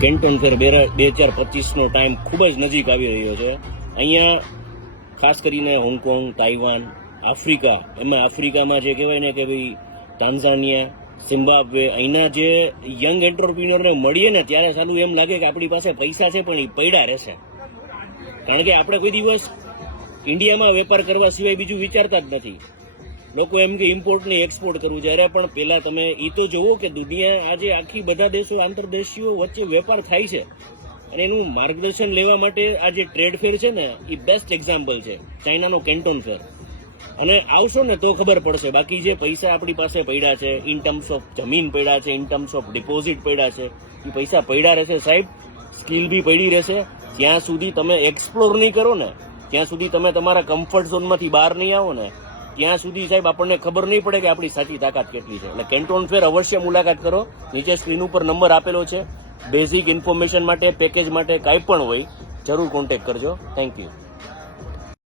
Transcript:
કેન્ટોન ફેર 2025નો time ખૂબ જ નજીક આવી રહ્યો છે. અહીંયા ખાસ કરીને હોંગકોંગ, તાઇવાન, આફ્રિકા, એમાં આફ્રિકામાં જે કહેવાય ને કે ભાઈ ટાન્ઝાનિયા, ઝિમ્બાબ્વે, અહીંના જે યંગ એન્ટરપ્રિન્યોરને મળીએ ને ત્યારે સાલું એમ લાગે કે આપણી પાસે પૈસા છે પણ એ પડ્યા રહેશે. કારણ કે આપણે કોઈ દિવસ ઇન્ડિયામાં વેપાર કરવા સિવાય બીજું વિચારતા જ નથી. લોકો એમ કે ઇમ્પોર્ટ ને એક્સપોર્ટ કરવું છે. અરે પણ પહેલા તમે એ તો જોવો કે દુનિયા આજે આખી બધા દેશો આંતરદેશીયો વચ્ચે વેપાર થાય છે અને એનું માર્ગદર્શન લેવા માટે આ જે ટ્રેડ ફેર છે ને એ બેસ્ટ એક્ઝામ્પલ છે, ચાઇનાનો કેન્ટોન ફેર. અને આવશો ને તો ખબર પડશે. બાકી જે પૈસા આપણી પાસે પડ્યા છે, ઇન ટર્મ્સ ઓફ જમીન પડ્યા છે, ઇન ટર્મ્સ ઓફ ડિપોઝિટ પડ્યા છે, એ પૈસા પડ્યા રહેશે સાહેબ. સ્કિલ બી પડી રહેશે. જ્યાં સુધી તમે એક્સપ્લોર નહીં કરો ને, ત્યાં સુધી તમે તમારા કમ્ફર્ટ ઝોનમાંથી બહાર નહીં આવો ને, ત્યાં સુધી સાહેબ આપણને ખબર નહીં પડે કે આપણી સાચી તાકાત કેટલી છે. એટલે કેન્ટોન ફેર અવશ્ય મુલાકાત કરો. નીચે સ્ક્રીન ઉપર નંબર આપેલો છે. બેઝિક ઇન્ફોર્મેશન માટે, પેકેજ માટે કાંઈ પણ હોય જરૂર કોન્ટેક્ટ કરજો. Thank you.